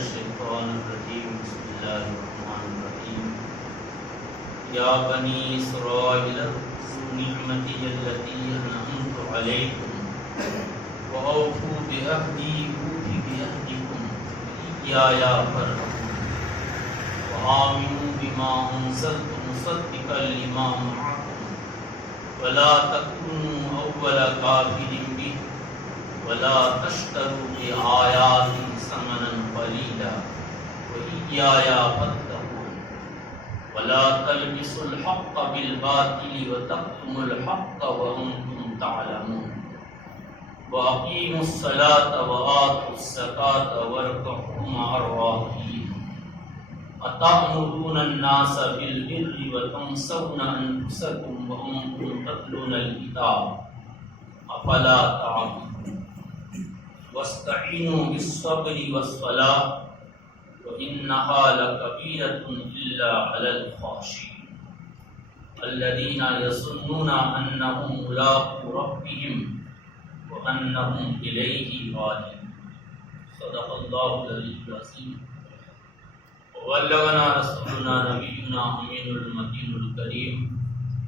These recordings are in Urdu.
الشیطان الرجیم بسم اللہ الرحمن الرحیم یا بنی اسرائیل اذکروا نعمتی التي انعمت علیکم وأوفوا بعہدی اوف بعہدکم وإیایا فارہبون وآمنوا بما انزلت مصدقا لما معکم ولا تکونوا اول کافر به ولا تشتروا بآیاتی ثمنا قلیلا وإیایا فاتقون ولا تلبسوا الحق بالباطل وتكتموا الحق وأنتم تعلمون وأقیموا الصلاة وآتوا الزکاة واركعوا مع الراکعین أتأمرون الناس بالبر وتنسون أنفسكم وأنتم تتلون الكتاب أفلا تعقلون واستعینوا بالصبر والصلاة وإنها لكبيرة إلا على الخاشعين الذين يظنون أنهم ملاقو ربهم وأنهم إليه راجعون صدق الله العلي العظيم وبلغنا رسولنا نبينا أمين المتين الكريم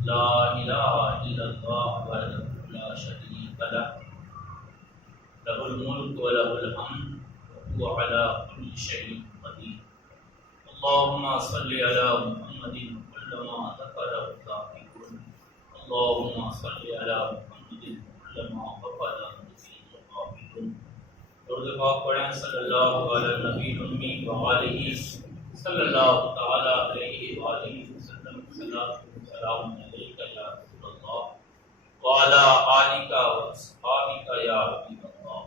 لا إله إلا الله وحده لا شريك له له الملك وله الحمد وهو على كل شيء قدير اللهم صل على محمد كلما ذكره الذاكرون اللهم صل على محمد كلما غفل فيه الغافلون درود پاک پڑھیں صلی اللہ علی النبی الامی وآلہ صلی اللہ تعالی علیہ وآلہ وسلم صلاۃ و سلام علیک یا رسول اللہ وعلی آلک واصحابک یا حبیب اللہ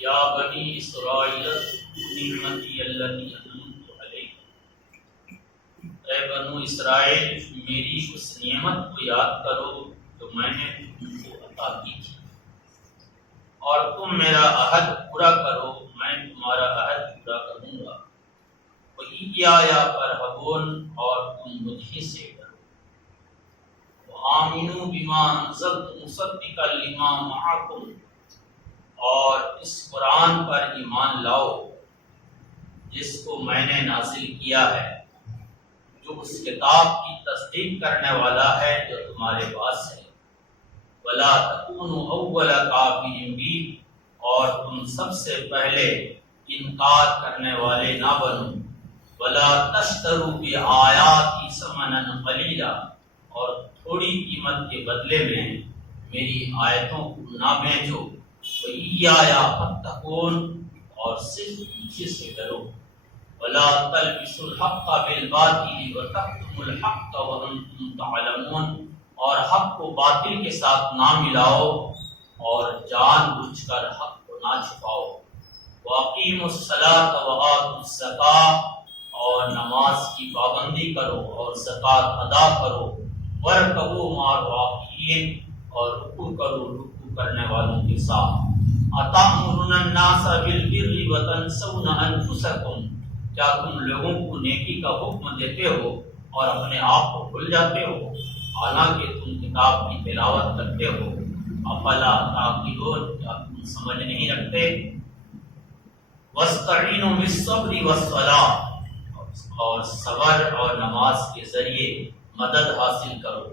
یا بنی اسرائیل نعمتی التی انعمت علیکم اے بنو اسرائیل میری اس نعمت کو یاد کرو جو میں نے تم کو عطا کی تھی اور تم میرا عہد پورا کرو میں تمہارا عہد پورا کروں گا وإیایا فارہبون اور تم مجھے سے ڈرو وآمنوا بما انزلت مصدقا لما معکم اور اس قرآن پر ایمان لاؤ جس کو میں نے نازل کیا ہے جو اس کتاب کی تصدیق کرنے والا ہے جو تمہارے پاس ہے ولا تکونوا اول کافر به اور تم سب سے پہلے انکار کرنے والے نہ بنو ولا تشتروا بآیاتی ثمنا قلیلا اور تھوڑی قیمت کے بدلے میں میری آیتوں کو نہ بیچو وإیایا فاتقون اور صرف مجھے سے ڈرو ولا تلبسوا الحق بالباطل وتكتموا الحق وانتم تعلمون اور حق کو باطل کے ساتھ نہ ملاؤ اور جان بوجھ کر حق کو نہ چھپاؤ واقیموا الصلاة وآتوا الزکاة اور نماز کی پابندی کرو اور زکوٰۃ ادا کرو وارکعوا مع الراکعین اور رکوع کرو رکوع کرنے والوں کے ساتھ اتأمرون الناس بالبر وتنسون انفسکم کیا تم لوگوں کو نیکی کا حکم دیتے ہو اور اپنے آپ کو بھول جاتے ہو حالانکہ تم کتاب کی تلاوت کرتے ہو افلا تعقلون کیا تم سمجھ نہیں رکھتے واستعینوا بالصبر والصلاة اور صبر اور نماز کے ذریعے مدد حاصل کرو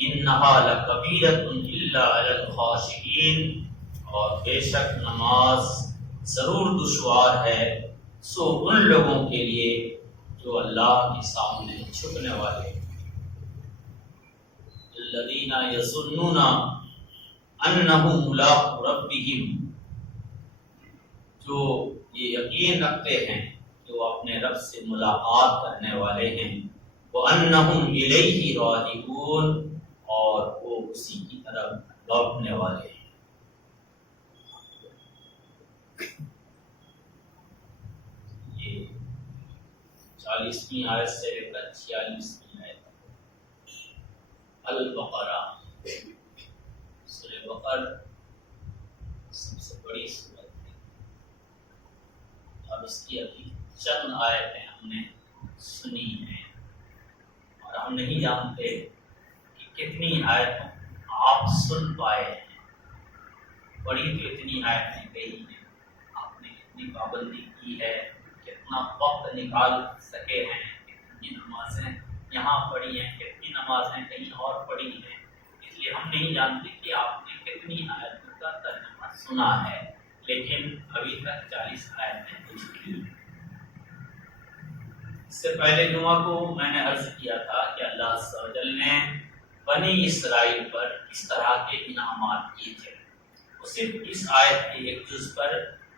انہا لکبیرۃ الا علی الخاشعین اور بے شک نماز ضرور دشوار ہے سو ان لوگوں کے لیے جو اللہ کے سامنے جھکنے والے الذین یظنون انہم ملاقو ربہم جو یہ یقین رکھتے ہیں کہ وہ اپنے رب سے ملاقات کرنے والے ہیں وَأَنَّهُمْ إِلَيْهِ رَاجِعُونَ اور وہ اسی کی طرف لوٹنے والے ہیں یہ 40ویں آیت سے لے کر 46ویں آیت البقرہ سورہ بقرہ سب سے بڑی سورت ہے اب اس کی ابھی چند آیتیں ہم نے سنی ہیں اور ہم نہیں جانتے کہ کتنی آیتیں آپ سن پائے ہیں. بڑی تو اتنی آیتیں کہی ہیں آپ نے کتنی پابندی کی ہے، کتنا وقت نکال سکے ہیں، کتنی نمازیں یہاں پڑھی ہیں، کتنی نمازیں کہیں اور پڑھی ہیں. اس لیے ہم نہیں جانتے کہ آپ نے کتنی آیتوں کا ترجمہ سنا ہے، لیکن ابھی تک 40 آیتیں ہو چکی ہیں. اس سے پہلے جمعہ کو میں نے عرض کیا تھا کہ اللہ عز و جل نے بنی اسرائیل پر اس طرح کے انعامات کیے تھے. وہ صرف اس آیت کے ایک جز پر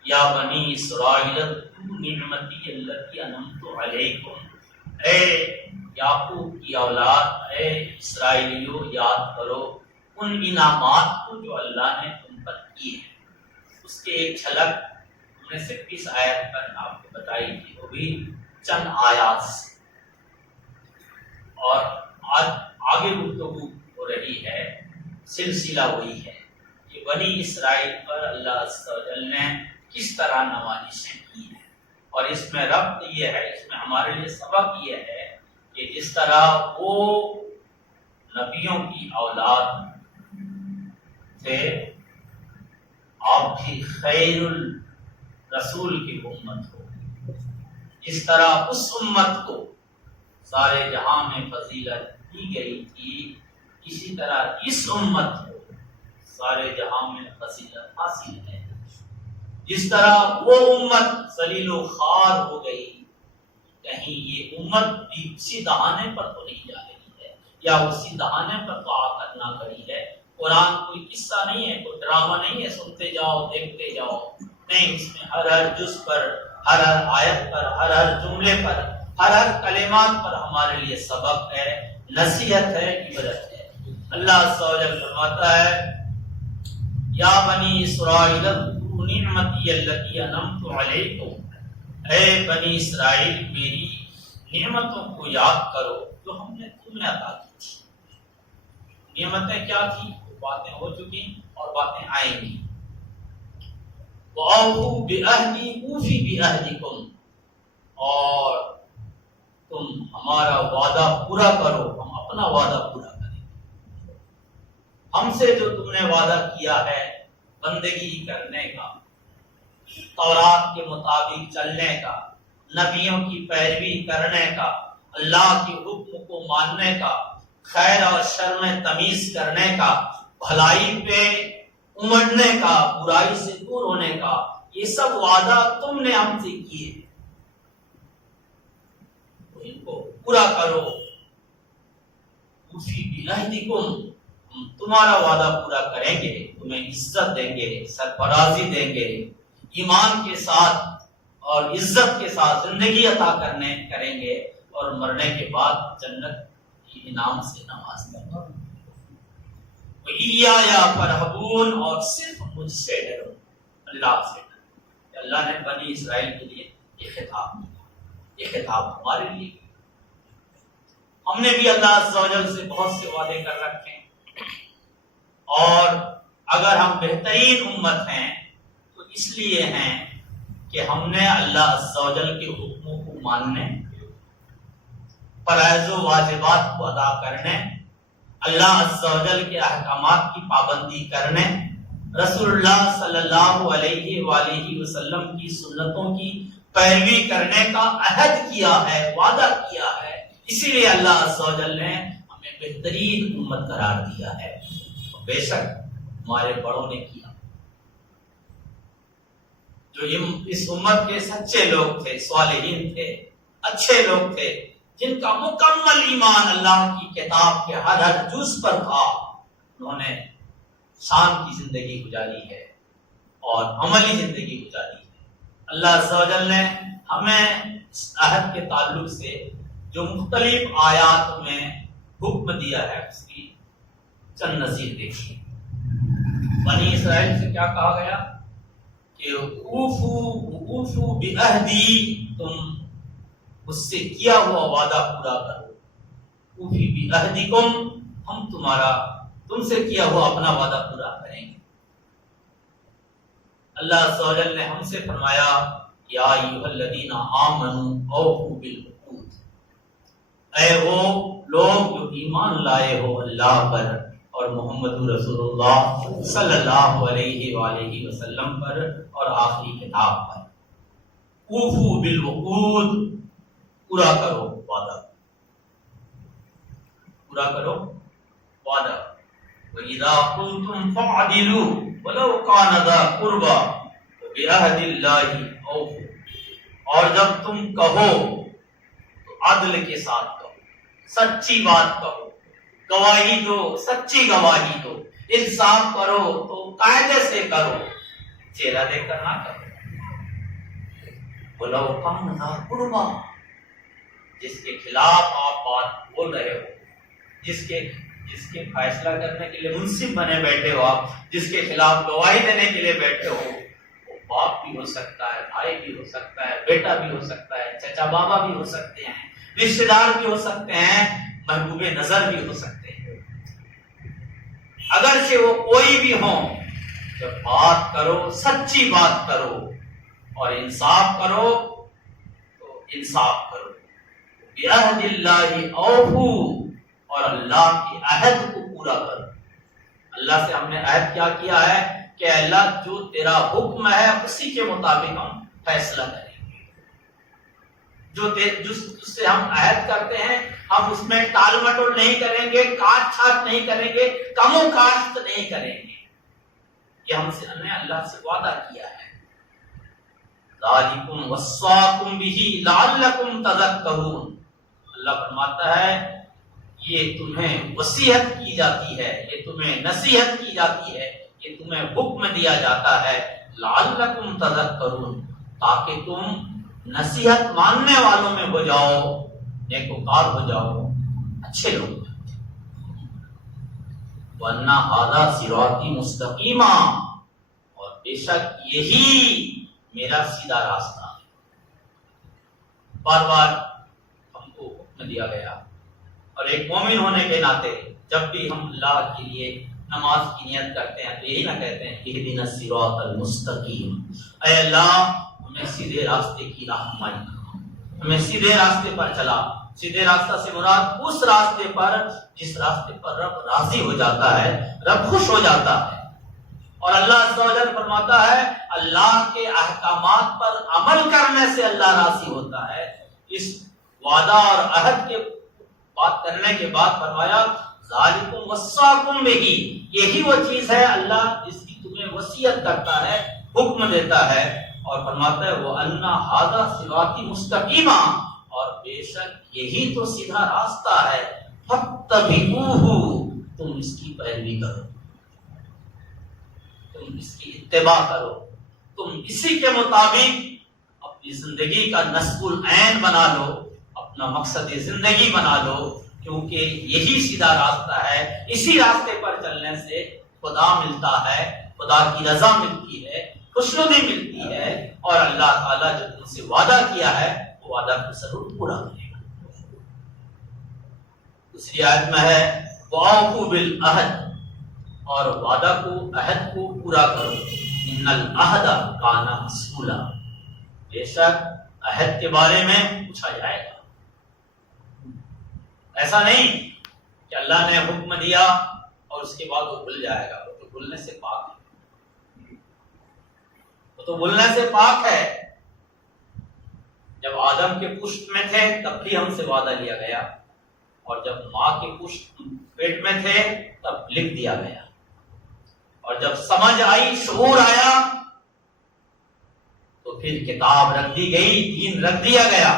یا بنی اسرائیل اذکروا نعمتی التی انعمت علیکم، اے یعقوب کی اولاد، اے اسرائیلیوں یاد کرو ان انعامات کو جو اللہ نے تم پر کیے ہیں. اس کے ایک جھلک ہم نے صرف اس آیت پر آپ کو بتائی تھی، وہ بھی چند آیات سے. اور آج آگے گفتگو ہو رہی ہے، سلسلہ وہی ہے کہ بنی اسرائیل پر اللہ عز و جل نے کس طرح نوازشیں کی ہیں. اور اس میں ربط یہ ہے، اس میں ہمارے لیے سبق یہ ہے کہ جس طرح وہ نبیوں کی اولاد تھے، آپ بھی خیر الرسول کی امت ہو. جس طرح اس امت کو سارے جہاں میں فضیلت دی گئی تھی، اسی طرح اس امت کو سارے جہاں میں فضیلت حاصل ہے. جس طرح وہ امت ذلیل و خوار ہو گئی، کہیں یہ امت بھی اسی دہانے پر تو نہیں جا رہی ہے، یا اسی دہانے پر تو آقت نہ کری ہے. قرآن کوئی قصہ نہیں ہے، کوئی ڈرامہ نہیں ہے سنتے جاؤ دیکھتے جاؤ. نہیں، اس میں ہر جز پر، ہر آیت پر، ہر جملے پر، ہر کلمات پر ہمارے لیے سبق ہے، نصیحت ہے، عبرت ہے. اللہ عز و جل فرماتا ہے یا بنی اسرائیل اذکروا نعمتی التی انعمت علیکم، اے بنی اسرائیل میری نعمتوں کو یاد کرو جو ہم نے تمہیں عطا کی تھی. نعمتیں کیا تھی؟ باتیں ہو چکی اور باتیں آئیں گی. وَأَوْفُوا بِعَهْدِي أُوفِ بِعَهْدِكُمْ، اور تم ہمارا وعدہ پورا کرو، ہم اپنا وعدہ پورا کریں. ہم سے جو تم نے وعدہ کیا ہے بندگی کرنے کا، تورات کے مطابق چلنے کا، نبیوں کی پیروی کرنے کا، اللہ کے حکم کو ماننے کا، خیر اور شر میں تمیز کرنے کا، بھلائی پہ امڑنے کا، برائی سے دور ہونے کا، یہ سب وعدہ تم نے ہم سے کیے، تو ان کو پورا کرو. اوفی بعہدکم، ہم تمہارا وعدہ پورا کریں گے، تمہیں عزت دیں گے، سرفرازی دیں گے، ایمان کے ساتھ اور عزت کے ساتھ زندگی عطا کریں گے، اور مرنے کے بعد جنت کی انعام سے نواز دیں گے. وَإِيَّايَ فَارْهَبُونِ، اور صرف مجھ سے ڈرو، اللہ سے ڈرو. اللہ نے بنی اسرائیل کے لیے یہ خطاب دیا، یہ خطاب ہمارے لیے. ہم نے بھی اللہ عز و جل سے بہت سے وعدے کر رکھے ہیں، اور اگر ہم بہترین امت ہیں تو اس لیے ہیں کہ ہم نے اللہ عز و جل کے حکموں کو ماننے، فرائض و واجبات کو ادا کرنے، اللہ عز و جل کے احکامات کی پابندی کرنے، رسول اللہ صلی اللہ علیہ وآلہ وسلم کی سنتوں کی پیروی کرنے کا عہد کیا ہے، وعدہ کیا ہے. اسی لیے اللہ عز و جل نے ہمیں بہترین امت قرار دیا ہے. بے شک ہمارے بڑوں نے کیا، جو اس امت کے سچے لوگ تھے، صالحین تھے، اچھے لوگ تھے، جن کا مکمل ایمان اللہ کی کتاب کے ہر جز پر تھا. انہوں نے شان کی زندگی گزاری ہے اور عملی زندگی گزاری ہے. اللہ عز و جل نے ہمیں اس عہد کے تعلق سے جو مختلف آیات میں حکم دیا ہے اس کی چند نظیر دیکھیے. بنی اسرائیل سے کیا کہا گیا کہ اوفو بعہدی، تم مجھ سے کیا ہوا وعدہ پورا کرو. اوفی بعہدکم، ہم تم سے کیا ہوا اپنا وعدہ پورا کریں گے. اللہ عز و جل نے ہم سے فرمایا یا ایھا الذین آمنوا اوفوا بالعقود، اے وہ لوگ جو ایمان لائے ہو اللہ پر اور محمد رسول اللہ صلی اللہ علیہ وآلہ وسلم پر اور آخری کتاب پر، اوفو بالوقود، پورا کرو وعدہ، پورا کرو وعدہ۔ وَإِذَا قُلْتُمْ فَاعْدِلُوا وَلَوْ كَانَ ذَا قُرْبَىٰ وَبِعَهْدِ اللَّهِ أَوْفُوا، اور جب تم کہو تو عدل کے ساتھ کہو، سچی بات کہو، گواہی دو، سچی گواہی دو، انصاف کرو تو قاعدے سے کرو، چہرہ دیکھ کر نہ کرو۔ وَلَوْ كَانَ ذَا قُرْبَىٰ، جس کے خلاف آپ بات بول رہے ہو، جس کے فیصلہ کرنے کے لیے منصف بنے بیٹھے ہو آپ، جس کے خلاف گواہی دینے کے لیے بیٹھے ہو، وہ باپ بھی ہو سکتا ہے، بھائی بھی ہو سکتا ہے، بیٹا بھی ہو سکتا ہے، چچا بابا بھی ہو سکتے ہیں، رشتے دار بھی ہو سکتے ہیں، محبوب نظر بھی ہو سکتے ہیں، اگرچہ وہ کوئی بھی ہوں، جب بات کرو سچی بات کرو اور انصاف کرو تو انصاف کرو۔ بِعَهْدِ اللَّهِ أَوْفُوا، اور اللہ کی عہد کو پورا کرو۔ اللہ سے ہم نے عہد کیا کیا ہے کہ اللہ جو تیرا حکم ہے اسی کے مطابق ہم فیصلہ کریں گے، جس سے ہم عہد کرتے ہیں ہم اس میں ٹال مٹول نہیں کریں گے، کاٹ چھاٹ نہیں کریں گے، کم و کاشت نہیں کریں گے، یہ ہم نے اللہ سے وعدہ کیا ہے۔ ذَلِكُمْ وَصَّاكُمْ بِهِ لَعَلَّكُمْ تَذَكَّرُونَ، اللہ فرماتا ہے یہ تمہیں وصیت کی جاتی ہے، یہ تمہیں نصیحت کی جاتی ہے، یہ تمہیں حکم دیا جاتا ہے، لعلکم تذکرون، تاکہ تم نصیحت ماننے والوں میں ہو جاؤ، نیکوکار ہو جاؤ، اچھے لوگ۔ وَأَنَّ هَذَا صِرَاطِي مُسْتَقِيمًا، اور بے شک یہی میرا سیدھا راستہ ہے۔ بار بار ہم کو حکم دیا گیا، اور ایک مومن ہونے کے ناطے جب بھی ہم اللہ کے لیے نماز کی نیت کرتے ہیں تو یہی نہ کہتے ہیں اہدنا الصراط المستقیم، اے اللہ ہمیں سیدھے راستے کی رہنمائی کرو، ہمیں سیدھے راستے پر چلا۔ سیدھے راستہ سے مراد اس راستے پر جس راستے پر رب راضی ہو جاتا ہے، رب خوش ہو جاتا ہے۔ اور اللہ عز و جل فرماتا ہے اللہ کے احکامات پر عمل کرنے سے اللہ راضی ہوتا ہے۔ اس وعدہ اور عہد کے بات کرنے کے بعد فرمایا ذالکم وصاکم بہ، یہی وہ چیز ہے اللہ جس کی تمہیں وصیت کرتا ہے، حکم دیتا ہے، اور فرماتا ہے وَأَنَّ هَذَا صِرَاطِي مُسْتَقِيمًا، اور بے شک یہی تو سیدھا راستہ ہے، فَاتَّبِعُوهُ، تم اس کی پیروی کرو، تم اس کی اتباع کرو، تم اسی کے مطابق اپنی زندگی کا نصب العین بنا لو، اپنا مقصد زندگی بنا لو، کیونکہ یہی سیدھا راستہ ہے۔ اسی راستے پر چلنے سے خدا ملتا ہے، خدا کی رضا ملتی ہے، خوشنودی ملتی ہے، اور اللہ تعالیٰ جو تم سے وعدہ کیا ہے وہ وعدہ کو ضرور پورا کرے گا۔ دوسری آیت میں ہے وَأَوْفُوا بِالْعَهْدِ، اور وعدہ کو، عہد کو پورا کرو، إِنَّ الْعَهْدَ كَانَ مَسْئُولًا، بے شک عہد کے بارے میں پوچھا جائے گا۔ ایسا نہیں کہ اللہ نے حکم دیا اور اس کے بعد وہ بھول جائے گا، وہ تو بھولنے سے پاک ہے، وہ تو بھولنے سے پاک ہے۔ جب آدم کے پشت میں تھے تب بھی ہم سے وعدہ لیا گیا، اور جب ماں کے پشت پیٹ میں تھے تب لکھ دیا گیا، اور جب سمجھ آئی، شعور آیا تو پھر کتاب رکھ دی گئی، دین رکھ دیا گیا،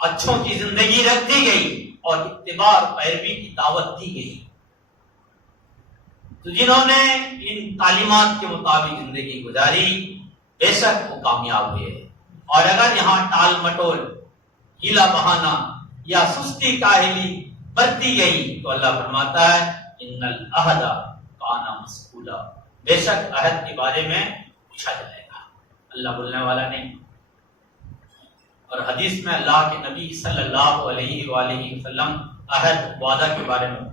اچھوں کی زندگی رکھ دی گئی، اور اتباع اور پیروی کی دعوت دی گئی۔ تو جنہوں نے ان تعلیمات کے مطابق زندگی گزاری بے شک وہ کامیاب ہوئے، اور اگر یہاں ٹال مٹول، ہیلا بہانا یا سستی کاہلی برتی گئی تو اللہ فرماتا ہے ان العہد کان مسئولا، بے شک عہد کے بارے میں پوچھا جائے گا، اللہ بولنے والا نہیں۔ اور حدیث میں اللہ کے نبی صلی اللہ علیہ وآلہ وسلم عہد، وعدہ کے بارے میں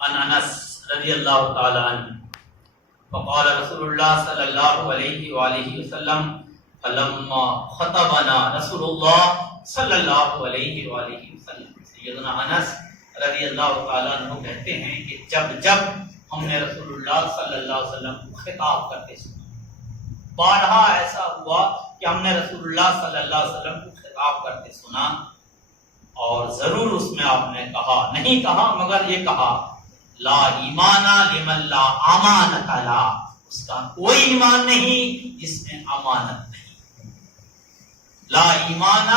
عن انس رضی اللہ تعالی عنہ فقال رسول اللہ صلی اللہ علیہ وآلہ وسلم فلما خطبنا رسول اللہ صلی اللہ علیہ وآلہ وسلم، سیدنا انس رضی اللہ تعالی عنہ کہتے ہیں کہ جب ہم نے رسول اللہ صلی اللہ علیہ وسلم کو خطاب کرتے سنا، بارہا ایسا ہوا کہ ہم نے رسول اللہ صلی اللہ علیہ وسلم کو خطاب کرتے سنا، اور ضرور اس میں آپ نے کہا، نہیں کہا مگر یہ کہا، لا ایمان لمن لا امانت لا، اس کا کوئی ایمان نہیں جس میں امانت نہیں۔ لا ایمان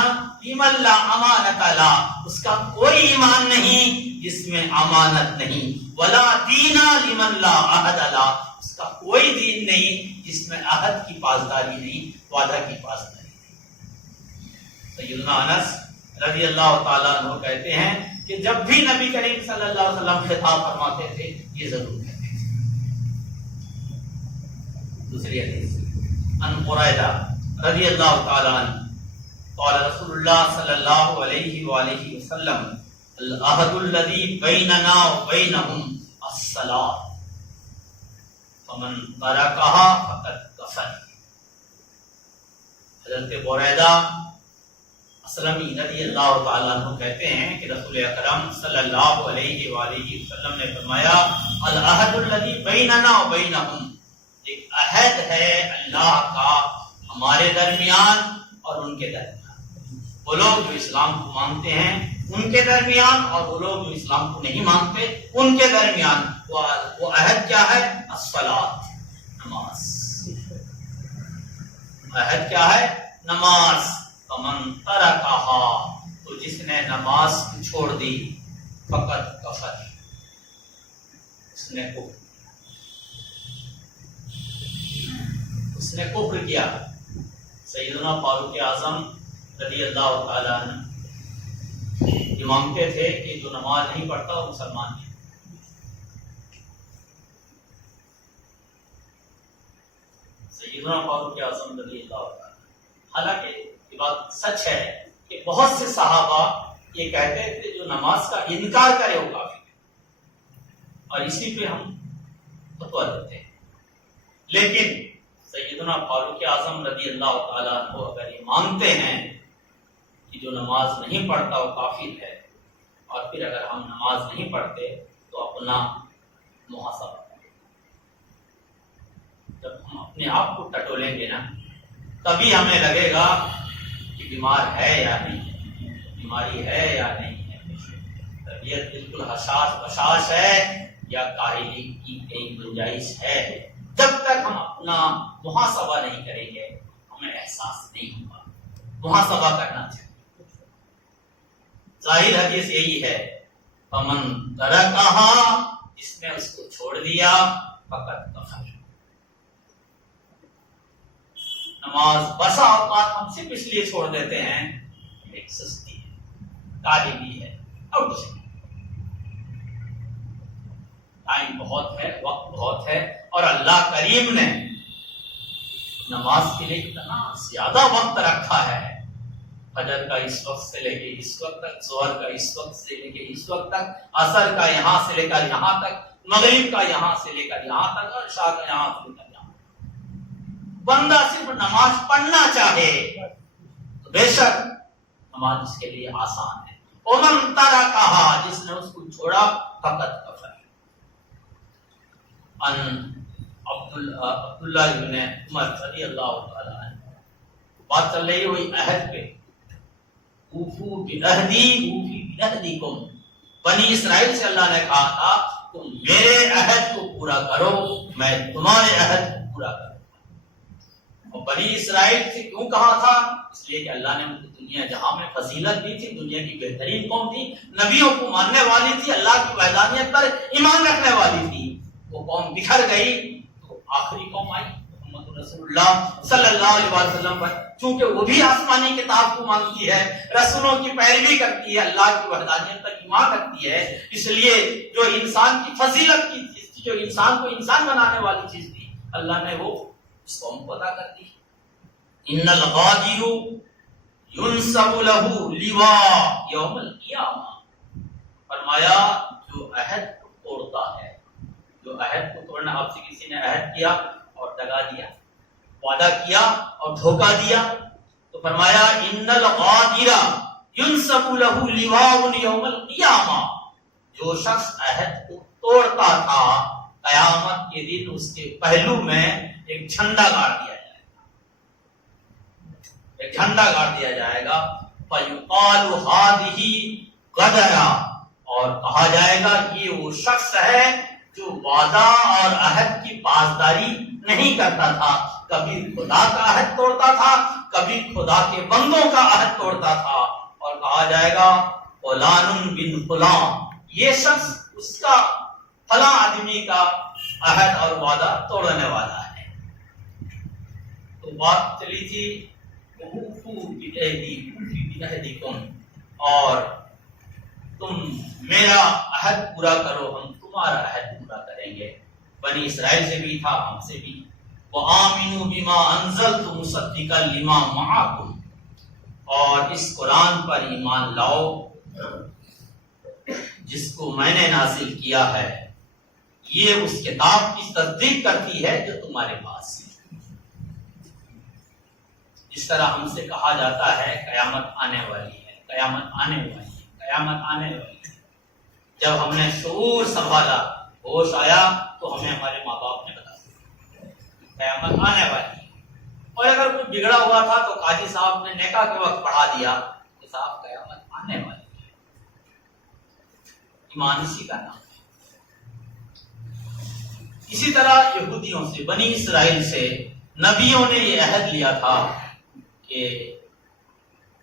لمن لا امانت لا، اس کا کوئی ایمان نہیں جس میں امانت نہیں۔ ولا دین لمن لا عہد لا، اس کا کوئی دین نہیں جس میں عہد کی پاسداری نہیں، وعدہ کی پاسداری نہیں۔ سیدنا انس رضی اللہ تعالیٰ عنہ کہتے ہیں کہ جب بھی نبی کریم صلی اللہ علیہ وسلم خطاب فرماتے تھے یہ ضرور کہتے تھے۔ دوسری حدیث ان قریدہ رضی اللہ تعالیٰ عنہ قال رسول اللہ صلی اللہ علیہ وآلہ وسلم العہد الذی بیننا وبینہم الصلاۃ فمن ترکها فقد کفر۔ حضرت بریدہ اسلمی رضی اللہ تعالیٰ عنہ کہتے ہیں کہ رسول اکرم صلی اللہ علیہ وآلہ وسلم نے فرمایا العہد الذی بیننا وبینہم، ایک عہد ہے اللہ کا ہمارے درمیان اور ان کے درمیان، وہ لوگ جو اسلام کو مانتے ہیں ان کے درمیان اور وہ لوگ جو اسلام کو نہیں مانتے ان کے درمیان۔ وہ عہد کیا ہے؟ الصلاۃ، نماز۔ عہد کیا ہے؟ نماز۔ فمن ترکہا، تو جس نے نماز کو چھوڑ دی، فقط کفر، اس نے کفر کیا۔ سیدنا فاروق اعظم رضی اللہ تعالیٰ عنہ یہ مانگتے تھے کہ جو نماز نہیں پڑھتا وہ مسلمان نہیں۔ سیدنا فاروق اعظم رضی اللہ تعالیٰ، حالانکہ یہ بات سچ ہے کہ بہت سے صحابہ یہ کہتے تھے جو نماز کا انکار کرے وہ کافر ہے، اور اسی پہ ہم فتویٰ دیتے ہیں۔ لیکن سیدنا فاروق اعظم رضی اللہ تعالیٰ عنہ اگر یہ مانتے ہیں کہ جو نماز نہیں پڑھتا وہ کافر ہے، اور پھر اگر ہم نماز نہیں پڑھتے تو اپنا محاسبہ کریں۔ جب ہم اپنے آپ کو ٹٹولیں گے نا تبھی ہمیں لگے گا کہ بیمار ہے یا نہیں، بیماری ہے یا نہیں ہے، طبیعت بالکل حساس بشاش ہے یا کاہلی کی کئی گنجائش ہے۔ جب تک ہم اپنا محاسبہ نہیں کریں گے ہمیں احساس نہیں ہوگا۔ محاسبہ کرنا چاہیے۔ ظاہر حدیث یہی ہے، فمن ترکہا، جس نے اس کو چھوڑ دیا، فقط کفر۔ نماز بسا اوقات ہم صرف اس لیے چھوڑ دیتے ہیں ایک سستی ہے، کاہلی ہے، اور کچھ نہیں۔ ٹائم بہت ہے، وقت بہت ہے، اور اللہ کریم نے نماز کے لیے اتنا زیادہ وقت رکھا ہے، فجر کا اس وقت سے لے کے اس وقت تک، ظہر کا اس وقت سے لے کے اس وقت تک، عصر کا یہاں سے لے کر یہاں تک، مغرب کا یہاں سے لے کر یہاں تک، اور عشاء کا یہاں سے لے کر یہاں تک۔ بندہ صرف نماز پڑھنا چاہے تو بے شک نماز اس کے لیے آسان ہے۔ ومن ترکہا، جس نے اس کو چھوڑا، فقط کفر۔ عبداللہ ابن عمر رضی اللہ تعالیٰ عنہ، بات چل رہی ہوئی عہد پہ، اوفو بعہدی اوفی بعہدکم، بنی اسرائیل سے اللہ نے کہا تھا تم میرے عہد کو پورا کرو، میں تمہارے عہد کو پورا کروں۔ اور بنی اسرائیل سے کیوں کہا تھا؟ اس لیے کہ اللہ نے ان کو دنیا جہاں میں فضیلت دی تھی، دنیا کی بہترین قوم تھی، نبیوں کو ماننے والی تھی، اللہ کی وحدانیت پر ایمان رکھنے والی تھی۔ وہ قوم بکھر گئی تو آخری قوم آئی محمد رسول اللہ صلی اللہ علیہ وسلم پر، چونکہ وہ بھی آسمانی کتاب کو مانتی ہے، رسولوں کی پیروی کرتی ہے، اللہ کی وحدانیت پر ایمان رکھتی ہے، اس لیے جو انسان کی فضیلت کی چیز تھی، جو انسان کو انسان بنانے والی چیز تھی، اللہ نے وہ اس قوم کو عطا کر دی۔ ان الغادر ينصب له لواء یوم القیامہ، فرمایا جو عہد کو توڑتا ہے، جو عہد کو توڑنا، آپ سے کسی نے عہد کیا اور دگا دیا، وعدہ کیا اور دھوکہ دیا، تو فرمایا ان الغادر ينصب له لواء یوم القیامہ، جو شخص عہد کو توڑتا تھا قیامت کے دن اس کے پہلو میں ایک جھنڈا گاڑ دیا جائے گا۔ ایک جھنڈا گاڑ دیا جائے گا، فَيُقَالُ هَٰذِهِ غَدَرَ، اور کہا جائے گا یہ وہ شخص ہے جو وعدہ اور عہد کی پاسداری نہیں کرتا تھا، کبھی خدا کا عہد توڑتا تھا، کبھی خدا کے بندوں کا عہد توڑتا تھا، اور کہا جائے گا فلان بن فلاں، یہ شخص اس کا فلاں آدمی کا عہد اور وعدہ توڑنے والا ہے۔ تو بات چلی تھی اور تم میرا عہد پورا کرو، ہم تمہارا عہد پورا کریں گے۔ بنی اسرائیل سے بھی تھا، ہم سے بھی۔ وَآمِنُوا بِمَا أَنزَلْتُ مُصَدِّقًا لِمَا مَعَكُمْ، اور اس قرآن پر ایمان لاؤ جس کو میں نے نازل کیا ہے، یہ اس کتاب کی تصدیق کرتی ہے جو تمہارے پاس ہے۔ جس طرح ہم سے کہا جاتا ہے قیامت آنے والی ہے، قیامت آنے والی ہے، قیامت آنے والی ہے، جب ہم نے شعور سنبھالا، ہوش آیا، تو ہمیں ہمارے ماں باپ نے بتا دیا قیامت آنے والی ہے۔ اور اگر کوئی بگڑا ہوا تھا تو قاضی صاحب نے نکاح کے وقت پڑھا دیا کہ صاحب قیامت آنے والی ہے۔ ایمان اسی کا نام ہے۔ اسی طرح یہودیوں سے، بنی اسرائیل سے نبیوں نے یہ عہد لیا تھا کہ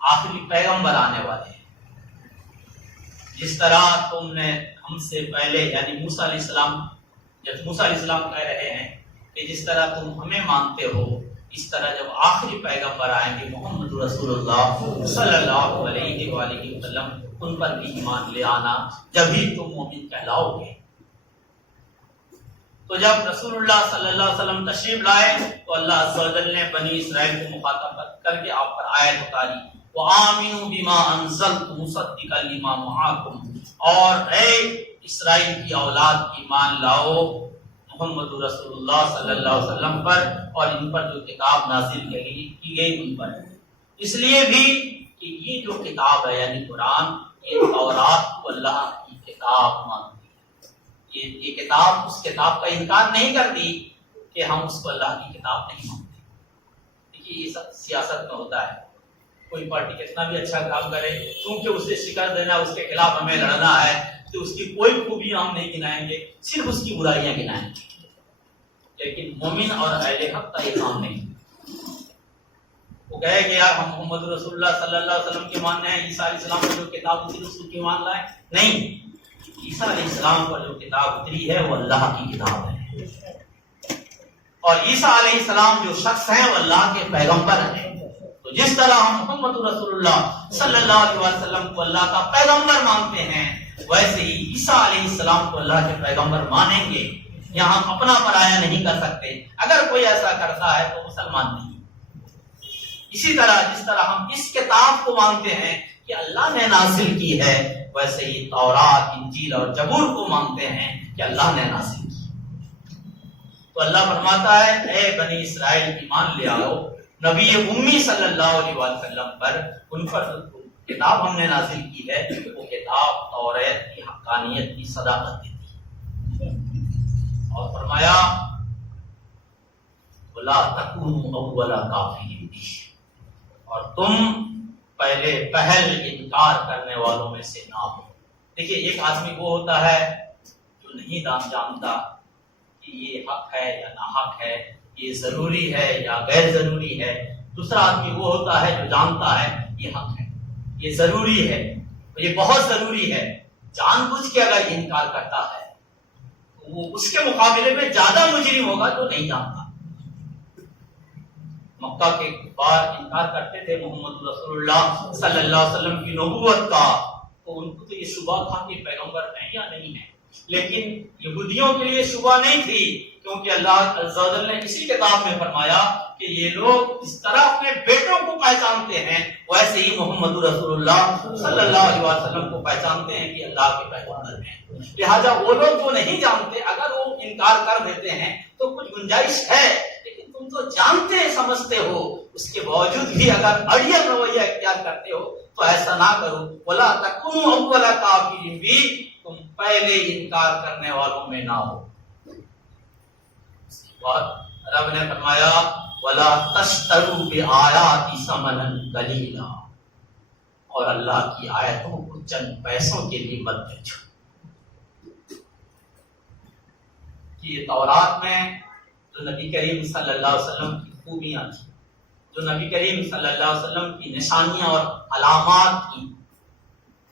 آخری پیغمبر آنے والے ہیں۔ جس طرح تم نے ہم سے پہلے یعنی موسیٰ علیہ السلام، جب موسیٰ علیہ السلام کہہ رہے ہیں کہ جس طرح تم ہمیں مانتے ہو، اس طرح جب آخری پیغمبر آئیں گے محمد رسول اللہ صلی اللہ علیہ وآلہ وسلم، ان پر بھی ایمان لے آنا، جبھی تم مومن کہلاؤ گے۔ تو جب رسول اللہ صلی اللہ علیہ وسلم تشریف لائے تو اللہ عز و جل نے بنی اسرائیل کو مخاطب کر کے آپ پر آیت اتاری، وَآمِنُوا بِمَا أَنزَلْتُ مُصَدِّقًا لِمَا مَعَكُمْ، اور اے اسرائیل کی اولاد ایمان لاؤ محمد رسول اللہ صلی اللہ علیہ وسلم پر اور ان پر جو کتاب نازل کی گئی ان پر، اس لیے بھی کہ یہ جو کتاب ہے یعنی قرآن، یہ تورات کو اللہ کی کتاب مانتی ہے۔ یہ کتاب اس کتاب کا انکار نہیں کرتی کہ ہم اس کو اللہ کی کتاب نہیں مانتے۔ دیکھیے یہ سب سیاست میں ہوتا ہے، کوئی پارٹی کتنا بھی اچھا کام کرے، کیونکہ اسے شکست دینا، اس کے خلاف ہمیں لڑنا ہے، تو اس کی کوئی خوبیاں ہم نہیں گنائیں گے، صرف اس کی برائیاں گنائیں گے۔ لیکن مومن اور اہل حق کا یہ کام نہیں۔ وہ کہے کہ یار ہم محمد رسول اللہ صلی اللہ علیہ وسلم کے ماننے ہیں، عیسیٰ علیہ السلام پر جو کتاب اتری اس کی مان لائے، نہیں، عیسیٰ علیہ السلام پر جو کتاب اتری ہے وہ اللہ کی کتاب ہے، اور عیسیٰ علیہ السلام جو شخص ہیں وہ اللہ کے پیغمبر ہیں۔ تو جس طرح ہم محمد رسول اللہ صلی اللہ علیہ وسلم کو اللہ کا پیغمبر مانتے ہیں، ویسے ہی عیسیٰ علیہ السلام کو اللہ کے پیغمبر مانیں گے۔ یہاں ہم اپنا پرایا نہیں کر سکتے، اگر کوئی ایسا کرتا ہے تو مسلمان نہیں۔ اسی طرح جس طرح ہم اس کتاب کو مانتے ہیں کہ اللہ نے نازل کی ہے، ویسے ہی تورات، انجیل اور زبور کو مانتے ہیں کہ اللہ نے نازل کی۔ تو اللہ فرماتا ہے اے بنی اسرائیل ایمان لے آؤ نبی امی صلی اللہ علیہ وسلم پر، ان پر جو کتاب ہم نے نازل کی ہے وہ کتاب توریت کی حقانیت کی صداقت دیتی ہے۔ اور فرمایا وَلَا تَكُونُوا أَوَّلَ كَافِرٍ بِهِ، اور تم پہل انکار کرنے والوں میں سے نہ ہو۔ دیکھیے ایک آدمی وہ ہوتا ہے جو نہیں جانتا کہ یہ حق ہے یا ناحق ہے، یہ ضروری ہے یا غیر ضروری ہے۔ دوسرا آدمی وہ ہوتا ہے جو جانتا ہے یہ حق ہے، یہ ضروری ہے، یہ بہت ضروری ہے، جان بوجھ کے اگر انکار کرتا ہے تو وہ اس کے مقابلے میں زیادہ مجرم ہوگا جو نہیں جانتا۔ مکہ کے کفار انکار کرتے تھے محمد رسول اللہ صلی اللہ علیہ وسلم کی نبوت کا، تو ان کو تو یہ شبہ تھا کہ پیغمبر ہیں یا نہیں ہے، لیکن یہودیوں کے لیے شبہ نہیں تھی، کیونکہ اللہ عز و جل نے اسی کتاب میں فرمایا کہ یہ لوگ اس طرح اپنے بیٹوں کو پہچانتے ہیں، ویسے ہی محمد رسول اللہ صلی اللہ علیہ وسلم کو پہچانتے ہیں کہ اللہ کے پیغمبر ہیں۔ لہٰذا وہ لوگ جو نہیں جانتے اگر وہ انکار کر دیتے ہیں تو کچھ گنجائش ہے، لیکن تم تو جانتے سمجھتے ہو، اس کے باوجود بھی اگر اڑیل رویہ اختیار کرتے ہو تو ایسا نہ کرو۔ وَلَا تَكُونُوا أَوَّلَ كَافِرٍ بِهِ، تم پہلے انکار کرنے والوں میں نہ ہو۔ اس کے بعد رب نے فرمایا ولا تشتروا بآیاتی ثمنا قلیلا، اور اللہ کی آیتوں کو چند پیسوں کے لیے مت بیچو. کہ یہ تورات میں جو نبی کریم صلی اللہ علیہ وسلم کی خوبیاں تھیں، جو نبی کریم صلی اللہ علیہ وسلم کی نشانیاں اور علامات تھیں،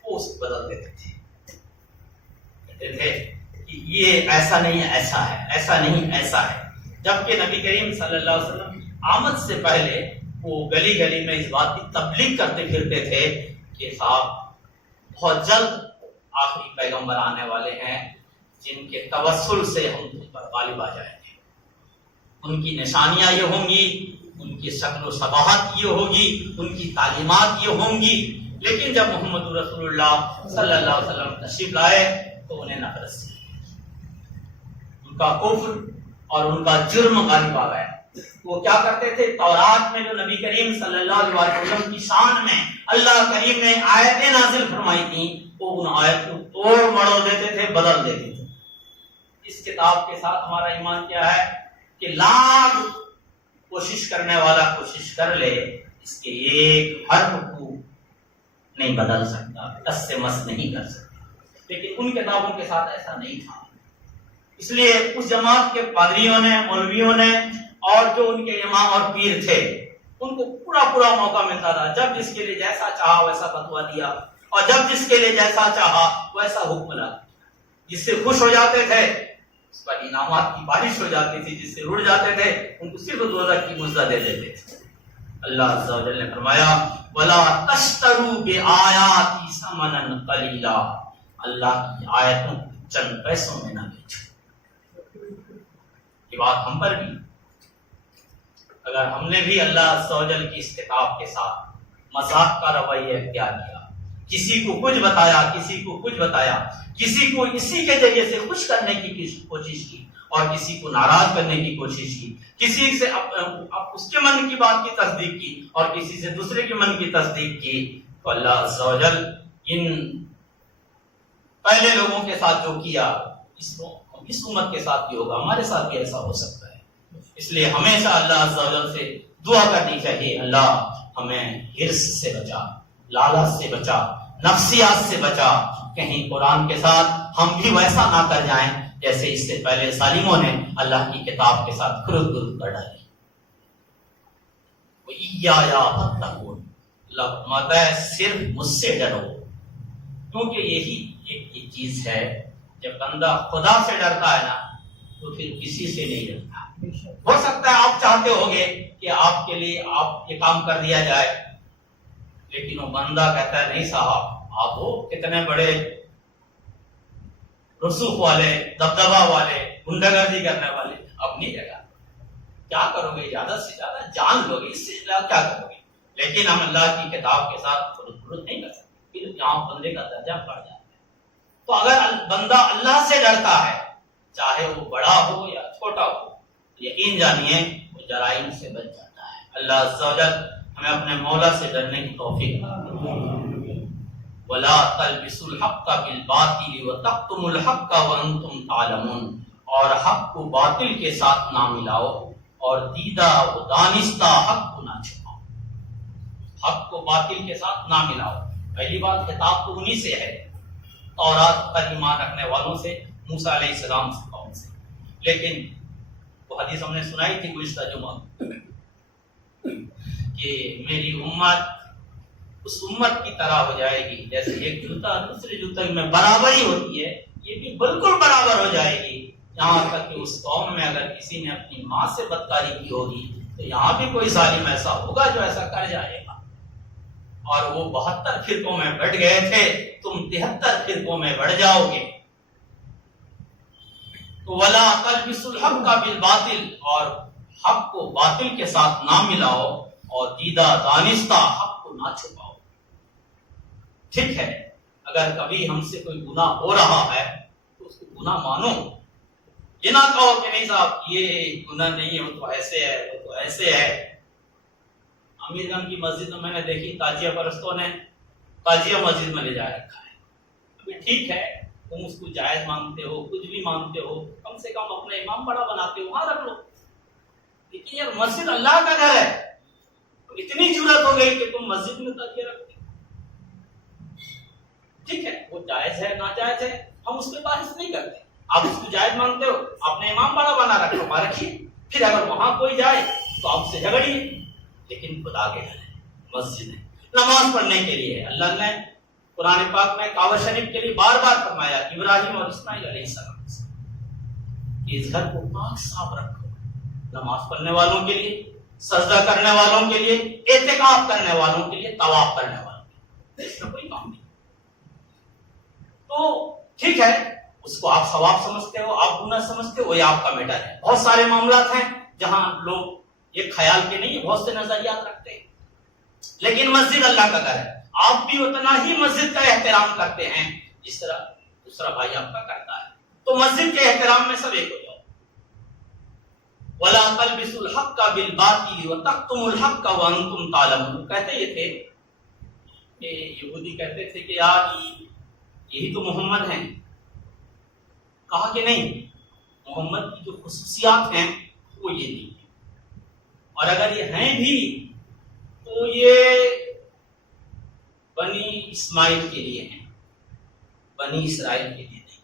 وہ اس کو بدل دیتے تھے. کہتے تھے کہ یہ ایسا نہیں ہے، ایسا ہے، ایسا نہیں ایسا ہے. جبکہ نبی کریم صلی اللہ علیہ وسلم کی آمد سے پہلے وہ گلی گلی میں اس بات کی تبلیغ کرتے پھرتے تھے کہ صاحب بہت جلد آخری پیغمبر آنے والے ہیں جن کے توسل سے ہم تم پر غالب آ جائیں گے. ان کی نشانیاں یہ ہوں گی، ان کی شکل و شباہت یہ ہوگی، ان کی تعلیمات یہ ہوں گی. لیکن جب محمد رسول اللہ صلی اللہ علیہ وسلم تشریف لائے تو انہیں نفرت سے ان کا کفر اور ان کا جرم غالب آ گیا. وہ کیا کرتے تھے؟ تورات میں جو نبی کریم صلی اللہ علیہ وسلم کی شان میں اللہ کریم نے آیتیں نازل فرمائی تھیں، وہ ان آیت کو توڑ مڑوڑ دیتے تھے، بدل دیتے تھے. اس کتاب کے ساتھ ہمارا ایمان کیا ہے کہ لاکھ کوشش کرنے والا کوشش کر لے، اس کے ایک حرف کو نہیں بدل سکتا، ٹس سے مس نہیں کر سکتا. لیکن ان کتابوں کے ساتھ ایسا نہیں تھا. اس لیے اس جماعت کے پادریوں نے، مولویوں نے اور جو ان کے امام اور پیر تھے، ان کو پورا موقع ملتا تھا. جب جس کے لیے جیسا چاہا ویسا فتویٰ دیا، اور جب جس کے لیے جیسا چاہا ویسا حکم لگا. جس سے خوش ہو جاتے تھے اس پر انعامات کی بارش ہو جاتی تھی، جس سے رڑ جاتے تھے ان کو صرف دوزخ کی مزد دے دیتے تھے. اللہ عز و جل نے فرمایا وَلَا تَشْتَرُوا بِآيَاتِي ثَمَنًا قَلِيلًا، اللہ کی آیتوں کو چند پیسوں میں نہ بیچو. یہ بات ہم پر بھی، اگر ہم نے بھی اللہ عز و جل کی اس کتاب کے ساتھ مذاق کا رویہ اختیار کیا، کسی کو کچھ بتایا، کسی کو کچھ بتایا، کسی کو اسی کے ذریعے سے خوش کرنے کی کوشش کی اور کسی کو ناراض کرنے کی کوشش کی، کسی سے اس کے من کی بات کی تصدیق کی اور کسی سے دوسرے کے من کی تصدیق کی، تو اللہ عز و جل ان پہلے لوگوں کے ساتھ جو کیا اس امت کے ساتھ بھی ہوگا، ہمارے ساتھ بھی ایسا ہو سکتا ہے. اس لیے ہمیشہ اللہ عز و جل سے دعا کرنی چاہیے، اللہ ہمیں حرص سے بچا، لالچ سے بچا، نفسیات سے بچا، کہیں قرآن کے ساتھ ہم بھی ویسا نہ کر جائیں جیسے اس سے پہلے ظالموں نے اللہ کی کتاب کے ساتھ خرد کر ڈالی. وَإِيَّايَ فَاتَّقُونِ، اللہ فرماتا ہے صرف مجھ سے ڈرو، کیونکہ یہی ایک چیز ہے جب بندہ خدا سے ڈرتا ہے نا تو پھر کسی سے نہیں ڈرتا. ہو سکتا ہے آپ چاہتے ہوگے کہ آپ کے لیے آپ یہ کام کر دیا جائے، لیکن وہ بندہ کہتا ہے نہیں صاحب، آپ وہ کتنے بڑے رسوخ والے، دبدبہ والے، گنڈا گردی کرنے والے، اپنی جگہ کیا کرو گے؟ زیادہ سے زیادہ جان لو گے، اس سے زیادہ کیا کرو گے؟ لیکن ہم اللہ کی کتاب کے ساتھ خرد نہیں کر سکتے، پھر یہاں بندے کا درجہ بڑھ جاتا ہے. تو اگر بندہ اللہ سے ڈرتا ہے، چاہے وہ بڑا ہو یا چھوٹا ہو، یقین جانیے وہ جرائم سے بچ جاتا ہے. اللہ عز و جل ہمیں اپنے مولا سے ڈرنے کی توفیق عطا. وَلَا تَلْبِسُوا الْحَقَّ بِالْبَاطِلِ وَتَكْتُمُوا الْحَقَّ وَأَنْتُمْ تَعْلَمُونَ، اور حق کو باطل کے ساتھ نہ ملاؤ اور دیدہ و دانستہ حق کو نہ چھپاؤ. حق کو باطل کے ساتھ نہ ملاؤ. پہلی بات خطاب تو انہی سے ہے، تورات پر ایمان رکھنے والوں سے، موسیٰ علیہ السلام سے، قوم سے. لیکن وہ حدیث ہم نے سنائی تھی گزشتہ جمعہ کہ میری امت اس امت کی طرح ہو جائے گی جیسے ایک جوتا دوسرے جوتے میں برابری ہوتی ہے، یہ بھی بالکل برابر ہو جائے گی. یہاں تک کہ اس قوم میں اگر کسی نے اپنی ماں سے بدکاری کی ہوگی تو یہاں بھی کوئی ظالم ایسا ہوگا جو ایسا کر جائے گا. اور وہ 72 فرقوں میں بٹ گئے تھے، تم 73 فرقوں میں بڑھ جاؤ گے. تو وَلَا تَلْبِسُوا الْحَقَّ بِالْبَاطِلِ، اور حق کو باطل کے ساتھ نہ ملاؤ اور دیدہ دانستہ حق کو نہ چھپاؤ. ٹھیک ہے، اگر کبھی ہم سے کوئی گناہ ہو رہا ہے تو اس کو گناہ مانو، یہ نہ کہو کہ نہیں صاحب یہ گناہ نہیں ہے، وہ تو ایسے ہے، وہ تو ایسے ہے. امیر گنج کی مسجد میں نے دیکھی تاجیہ پرستوں نے تاجیہ مسجد میں لے جا رکھا ہے. ابھی ٹھیک ہے، تم اس کو جائز مانتے ہو، کچھ بھی مانتے ہو، کم سے کم اپنا امام بڑا بناتے ہو، وہاں رکھ لو. لیکن یار مسجد اللہ کا گھر ہے، اتنی جرات ہو گئی کہ تم مسجد میں تاکہ رکھتے۔ ٹھیک ہے، وہ جائز ہے ناجائز ہے ہم اس پہ بحث نہیں کرتے، آپ اس کو جائز مانتے ہو، آپ نے امام بڑا بنا رکھو، وہاں رکھیے، پھر اگر وہاں کوئی جائے تو آپ سے جھگڑیے، لیکن خدا کے گھر ہے، مسجد ہے، نماز پڑھنے کے لیے ہے۔ اللہ نے قرآن پاک میں کعبہ شریف کے لیے بار بار فرمایا ابراہیم اور اسماعیل علیہ السلام کہ اس گھر کو پاک صاف رکھو، نماز پڑھنے والوں کے لیے، سجدہ کرنے والوں کے لیے، اعتکاف کرنے والوں کے لیے، طواف کرنے والوں کے لیے، اس میں کوئی کام نہیں۔ تو ٹھیک ہے، اس کو آپ ثواب سمجھتے ہو، آپ گناہ سمجھتے ہو، یہ آپ کا میٹر ہے۔ بہت سارے معاملات ہیں جہاں لوگ یہ خیال کے نہیں، بہت سے نظریات رکھتے ہیں، لیکن مسجد اللہ کا گھر ہے، آپ بھی اتنا ہی مسجد کا احترام کرتے ہیں جس طرح دوسرا بھائی آپ کا کرتا ہے، تو مسجد کے احترام میں سب ایک ہو جاؤ۔ وَلَا تَلْبِسُوا الْحَقَّ بِالْبَاطِلِ وَتَكْتُمُوا الْحَقَّ وَأَنْتُمْ تَعْلَمُونَ۔ کہتے یہ تھے کہ یہودی کہتے تھے کہ یار یہی تو محمد ہیں، کہا کہ نہیں، محمد کی جو خصوصیات ہیں وہ یہ نہیں ہے، اور اگر یہ ہیں بھی تو یہ بنی اسماعیل کے لیے ہیں، بنی اسرائیل کے لیے نہیں۔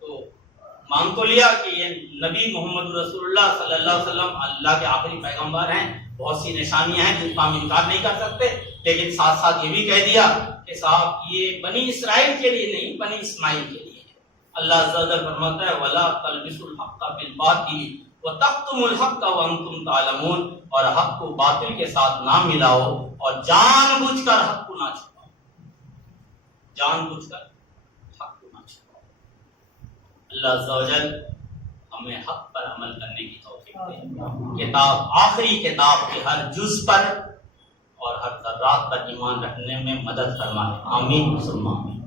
تو مان تو لیا کہ یہ نبی محمد رسول اللہ صلی اللہ علیہ وسلم اللہ کے آخری پیغمبر ہیں، بہت سی نشانیاں ہیں جن کا ہم انکار نہیں کر سکتے، لیکن ساتھ ساتھ یہ بھی کہہ دیا کہ صاحب یہ بنی اسرائیل کے لیے نہیں، بنی اسماعیل کے لیے ہے۔ اللہ عز و جل فرماتا ہے وَلَا تَلْبِسُوا الْحَقَّ بِالْبَاطِلِ وَتَكْتُمُوا الْحَقَّ وَأَنْتُمْ تَعْلَمُونَ، اور حق کو باطل کے ساتھ نہ ملاؤ اور جان بوجھ کر حق کو نہ چھپاؤ، جان بوجھ کر حق کو نہ چھپاؤ۔ اللہ عز و جل ہمیں حق پر عمل کرنے کی توفیق دے، کتاب آخری کتاب کے ہر جز پر اور ہر ذرات پر ایمان رکھنے میں مدد فرمائے، آمین ثم آمین۔